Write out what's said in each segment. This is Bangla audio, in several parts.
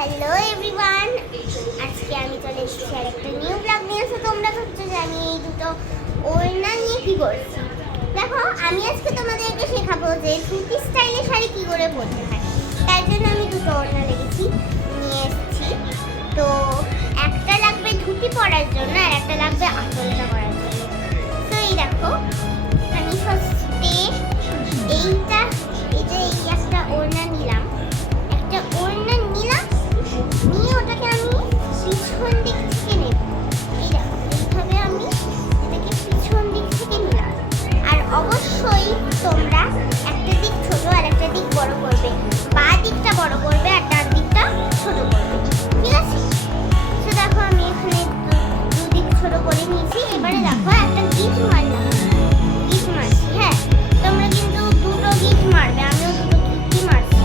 হ্যালো এভরিওয়ান, আজকে আমি চলে এসেছি আর একটা নিউ ব্লগ নিয়ে। এসে তোমরা ভাবছো যে আমি এই দুটো ওড়না নিয়ে কি করছি। দেখো, আমি আজকে তোমাদেরকে শেখাবো যে ধুতি স্টাইলে শাড়ি কি করে পরতে হয়। তার জন্য আমি দুটো ওড়না নিয়ে এসেছি। তো একটা লাগবে ধুতি পরার জন্য আর একটা লাগবে আঁচলটা করার জন্য। তো এই দেখো, আমি ফার্স্টে এই একটা ওড়না নিলাম। নিয়ে ওটাকে আমি পিছন দিক থেকে নেব। এই দেখো, এইভাবে আমি এটাকে পিছন দিক থেকে নিলাম। আর অবশ্যই তোমরা একটা দিক ছোট আর একটা দিক বড় করবে। বাঁ দিকটা বড় করবে আর ডান দিকটা ছোট করবে, ঠিক আছে? তো দেখো, আমি এখানে দুদিক ছোট করে নিয়েছি। এবারে দেখো, একটা গিট মারলাম, গিট মারছি। হ্যাঁ, তোমরা কিন্তু দুটো গিট মারবে, আমিও দুটো গিট মারছি।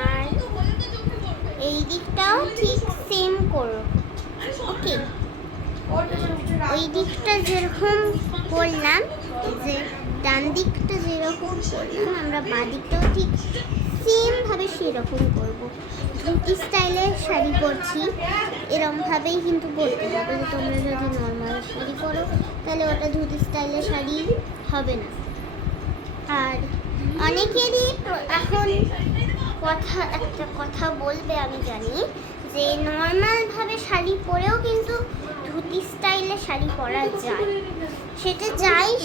আর এই দিকটাও ঠিক সেম করো, ওকে? ওই দিকটা যেরকম করলাম, যে ডান দিকটা যেরকম করলাম, আমরা বাঁ দিকটাও ঠিক সেম ভাবে সেরকম করবো। ধুতি স্টাইলে শাড়ি পরছি, এরকমভাবেই কিন্তু পরতে হবে। তোমরা যদি নর্মাল শাড়ি পরো তাহলে ওটা ধুতি স্টাইলের শাড়ি হবে না। আর অনেকেরই এখন একটা কথা বলবে, আমি জানি যে নর্মালভাবে শাড়ি পরেও কিন্তু ধুতি স্টাইলে শাড়ি পরা যায়।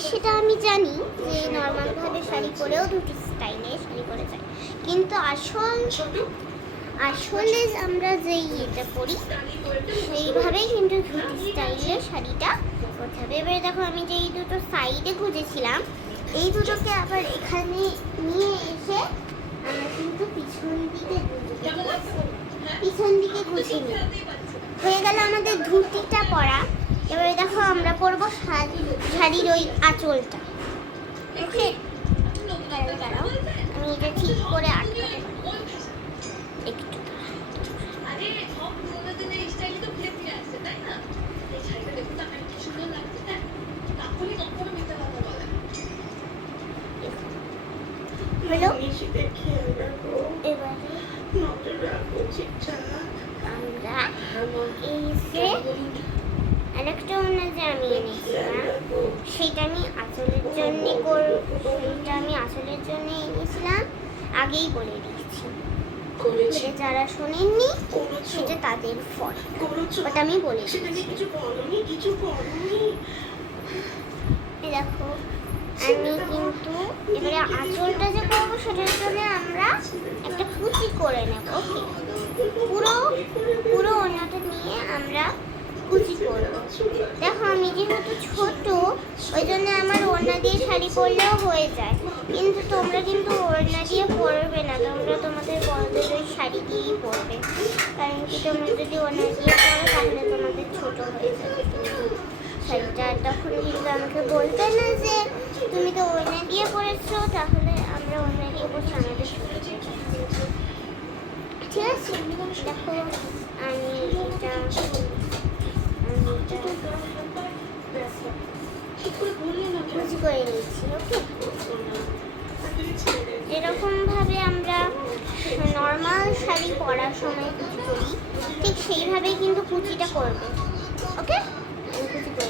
সেটা আমি জানি যে নর্মালভাবে শাড়ি পরেও ধুতি স্টাইলে শাড়ি পরা যায়, কিন্তু আসলে আমরা যেই এটা পরি সেইভাবেই কিন্তু ধুতি স্টাইলে শাড়িটা পরতে হবে। এবারে দেখো, আমি যে এই দুটো সাইডে গুঁজেছিলাম, এই দুটোকে আবার এখানে নিয়ে এসে আমরা কিন্তু পিছন দিকে গুছিয়ে নিই। হয়ে গেল আমাদের ধুতিটা পরা। এবারে দেখো, আমরা পরবো শাড়ির ওই আঁচলটা, ওকে? দাঁড়াও, আমি এটা ঠিক করে আটকাতে পারি একটু। হলো, এবারে আমরা আরেকটা ওড়না যে আমি এনেছিলাম সেটা আমি আঁচলের জন্য এনেছিলাম, আগেই বলে দিয়েছি। যারা শোনেননি সেটা তাদের ফল্ট, বাট আমি বলে দিয়েছি। দেখো, আমি কিন্তু এবারে আঁচলটা যে করবো সেটার জন্য আমরা একটা কুচি করে নেব, ওকে? পুরো ওড়নাটা নিয়ে আমরা কুচি করবো। দেখো, আমি যেহেতু ছোট, ওই জন্য আমার ওড়না দিয়ে শাড়ি পরলেও হয়ে যায়, কিন্তু তোমরা কিন্তু ওড়না দিয়ে পরবে না, তোমরা তোমাদের বড়দের ওই শাড়ি দিয়েই পরবে। কারণ কি তোমরা যদি ওনা দিয়ে করো তাহলে তোমাদের ছোট হয়ে যাবে শাড়িটা। তখন কিন্তু আমাকে বলবে না যে তুমি তো ওনা দিয়ে করেছো, তাহলে আমরা ওনা দিয়ে করছি, আমাদের ছোট হয়ে যাবে। ঠিক আছে, দেখো আমি এটা কুচি করে নিচ্ছি। ওকে, যেরকম ভাবে আমরা নর্মাল শাড়ি পরার সময় কুচি করি ঠিক সেইভাবেই কিন্তু কুচিটা করবে। ওকে, আমি কুচি করে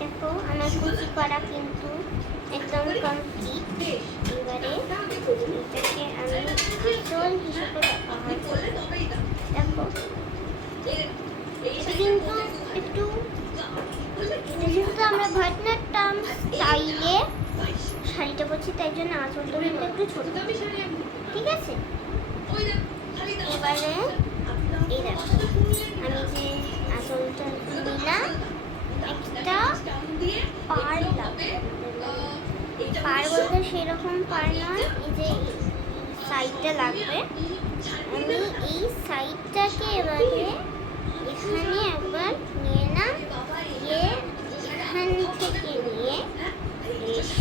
দেখো আমার কুচি করা কিন্তু একদম কমপ্লিট। এবারে এটাকে আমি আঁচল হিসেবে ব্যবহার করি। দেখো এটা কিন্তু একটু, এটা যেহেতু আমরা ভরতনাট্যম স্টাইলে শাড়িটা পরছি তাই জন্য আঁচলটা কিন্তু একটু ছোট, ঠিক আছে। এবারে এই দেখো আমি যে আঁচলটা নিলাম, একটা পার লাগবে, পার বলতে সেরকম পার নয়, এই যে সাইডটা লাগবে। আমি এই সাইডটাকে এবারে এখানে একবার নিয়ে এলাম, গিয়ে এখান থেকে নিয়ে এসে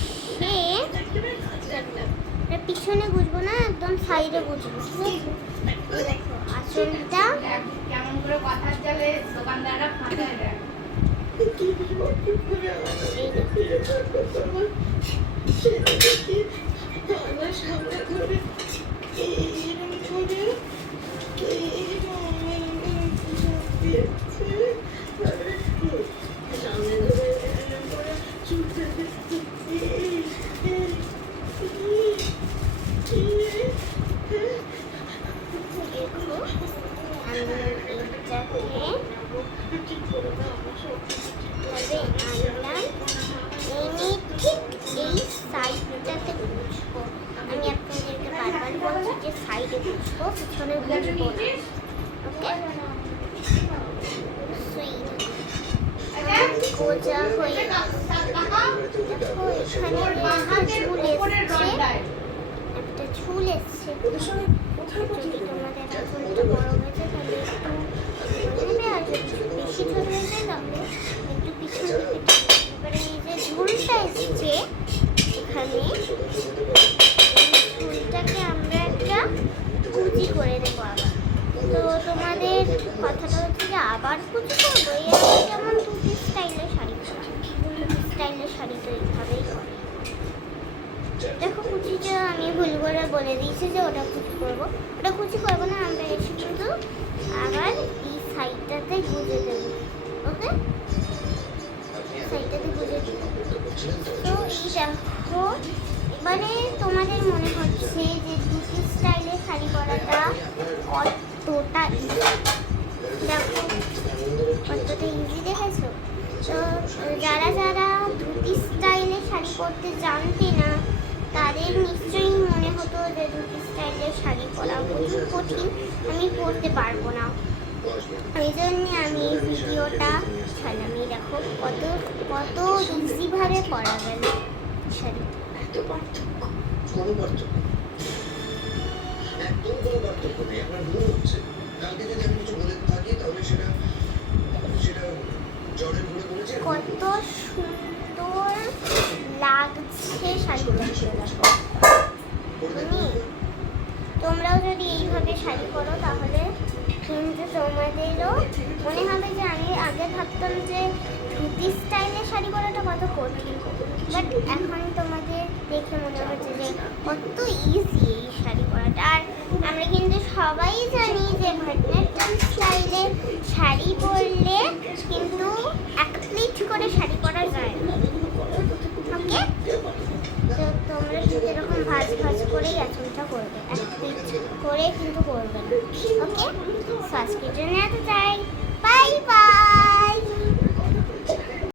পিছনে গুজবো না, একদম সাইডে গুজবো। দেখো আঁচলটা কেমন করে কথার জালে দোকানদাররা ফাঁসায় দেয়। আমি আপনাদেরকে বারবার বলছি যে সাইডে বুঝবো, পিছনে বুঝবো না। ওকে, গোজা হয়ে দেখো এখানে একটা ঝুল এসছে। যদি তোমাদের আঁচলটা বড় হয়েছে তাহলে একটু নেবে, আর যদি বেশি ছোট হয়ে যায় তাহলে একটু পিছন দিকে। এবারে এই যে ঝুলটা এসছে এখানে, ঝুলটাকে আমরা একটা কুচি করে দেবো আবার। তো তোমাদের কথাটা হচ্ছে যে আবার কুচি করবো, যেমন ধুতি স্টাইলের শাড়ি করা, ধুতি স্টাইলের শাড়ি তো এইভাবেই করে। দেখো কুচিটা আমি ভুল করে বলে দিয়েছি যে ওটা কুচি করবো, ওটা কুচি করবো না, আমরা এসে কিন্তু আবার এই সাইডটাতে গুঁজে দেবো। ওকে, সাইডটাতে গুঁজে দেবো। তো এই দেখো এবারে তোমাদের মনে হচ্ছে যে ধুতি স্টাইলে শাড়ি পরাটা কতটা ইজি। দেখো কতটা ইজি দেখেছো। তো যারা যারা ধুতি স্টাইলে শাড়ি পরতে জানতে না তাদের নিশ্চয়ই মনে হতো যে ধুতি স্টাইলের শাড়ি পরা প্রচুর কঠিন, আমি পরতে পারবো না। এই জন্যে আমি এই ভিডিওটা ছাড়লাম। এই দেখো কত কত ইজিভাবে পরা গেল শাড়ি। কোনো পার্থক্য একদম কোনো পার্থক্য নেই। আমার ভুল হচ্ছে, কালকে যদি আমি কিছু বলে থাকি তাহলে সেটা জ্বরের ভুলে বলেছে। কত সুন্দর লাগছে শাড়িটা। তোমরাও যদি এইভাবে শাড়ি পরো তাহলে কিন্তু তোমাদেরও মনে হবে যে আমি আগে ভাবতাম যে ধুতি স্টাইলের শাড়ি পরাটা কত কঠিন, বাট এখন তোমাদের দেখে মনে হচ্ছে যে কত ইজি এই শাড়ি পরাটা। আর আমরা কিন্তু সবাই জানি যে ভরতনাট্যম স্টাইলে শাড়ি পরলে কিন্তু এক প্লিট করে শাড়ি পরা যায় না। ওকে, তো তোমরা কিন্তু এরকম ভাজ ভাজ করেই আঁচলটা করবে, এক প্লিট করে কিন্তু করবে না। ওকে, আজকের জন্য এত চাই, বাই বাই।